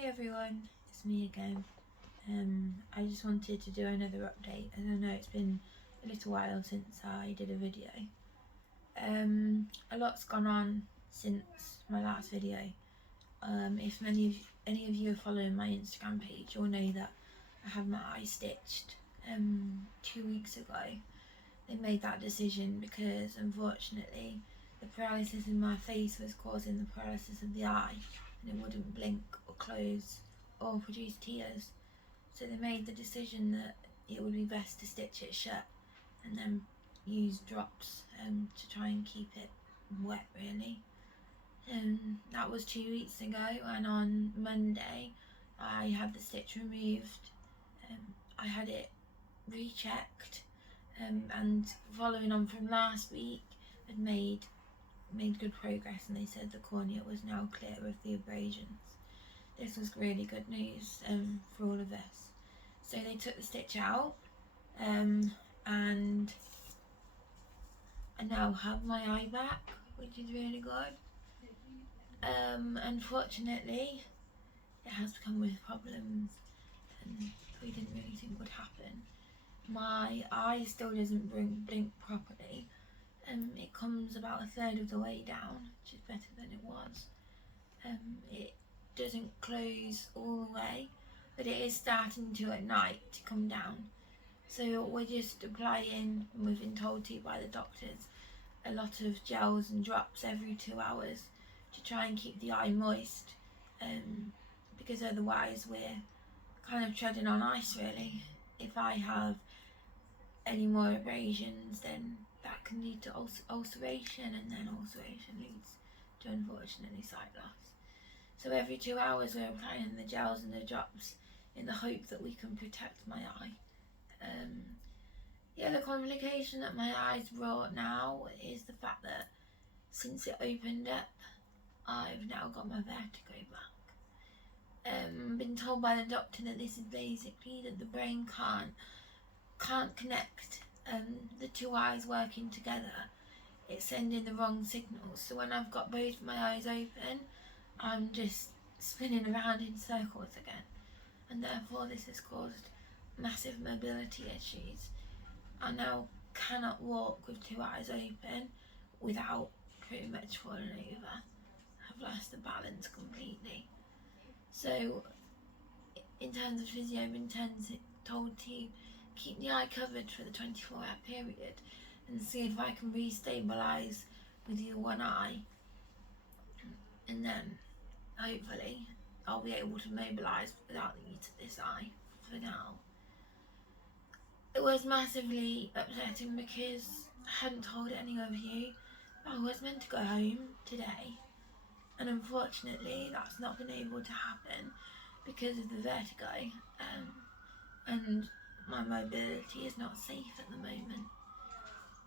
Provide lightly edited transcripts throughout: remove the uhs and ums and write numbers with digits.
Hi everyone, it's me again. I just wanted to do another update, and I know it's been a little while since I did a video. A lot's gone on since my last video. If any of you are following my Instagram page, you'll know that I had my eye stitched 2 weeks ago. They made that decision because unfortunately the paralysis in my face was causing the paralysis of the eye, and it wouldn't blink or close or produce tears. So they made the decision that it would be best to stitch it shut and then use drops to try and keep it wet, really. That was 2 weeks ago, and on Monday I had the stitch removed. I had it rechecked, and following on from last week, had made good progress, and they said the cornea was now clear of the abrasions. This was really good news for all of us. So they took the stitch out, and I now have my eye back, which is really good. Unfortunately, it has come with problems, and we didn't really think would happen. My eye still doesn't blink properly. It comes about a third of the way down, which is better than it was. It doesn't close all the way, but it is starting to at night to come down. So we're just applying, and we've been told to by the doctors, a lot of gels and drops every 2 hours to try and keep the eye moist, because otherwise we're kind of treading on ice, really. If I have any more abrasions, then that can lead to ulceration, and then ulceration leads to, unfortunately, sight loss. So every 2 hours we're applying the gels and the drops in the hope that we can protect my eye. The other complication that my eye's brought now is the fact that since it opened up, I've now got my vertigo back. I've been told by the doctor that this is basically that the brain can't connect the two eyes working together. It's sending the wrong signals. So when I've got both my eyes open, I'm just spinning around in circles again, and therefore this has caused massive mobility issues. I now cannot walk with 2 eyes open without pretty much falling over. I've lost the balance completely. So in terms of physio, I've been told to keep the eye covered for the 24-hour period and see if I can re-stabilise with the one eye, and then hopefully I'll be able to mobilise without the use of this eye for now. It was massively upsetting because I hadn't told any of you, but I was meant to go home today, and unfortunately that's not been able to happen because of the vertigo, and my mobility is not safe at the moment.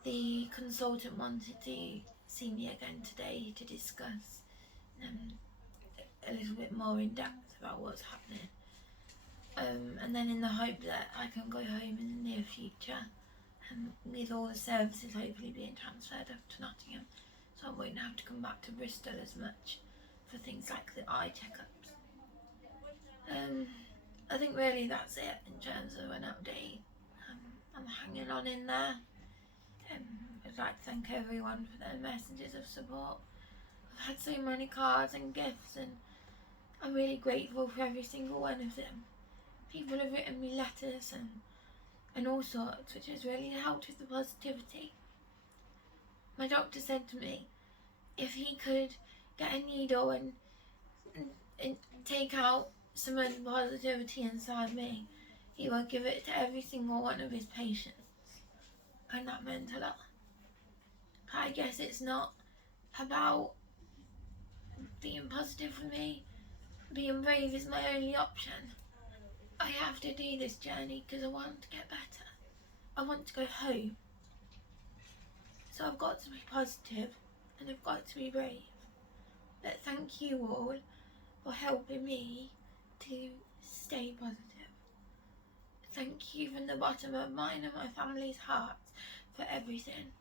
The consultant wanted to see me again today to discuss a little bit more in depth about what's happening, and then in the hope that I can go home in the near future, with all the services hopefully being transferred up to Nottingham, so I won't have to come back to Bristol as much for things like the eye checkups. I think really that's it in terms of an update. I'm hanging on in there. I'd like to thank everyone for their messages of support. I've had so many cards and gifts, and I'm really grateful for every single one of them. People have written me letters and all sorts, which has really helped with the positivity. My doctor said to me if he could get a needle and take out some of the positivity inside me, he would give it to every single one of his patients, and that meant a lot. I guess it's not about being positive for me. Being brave is my only option. I have to do this journey because I want to get better. I want to go home. So I've got to be positive, and I've got to be brave. But thank you all for helping me to stay positive. Thank you from the bottom of mine and my family's hearts for everything.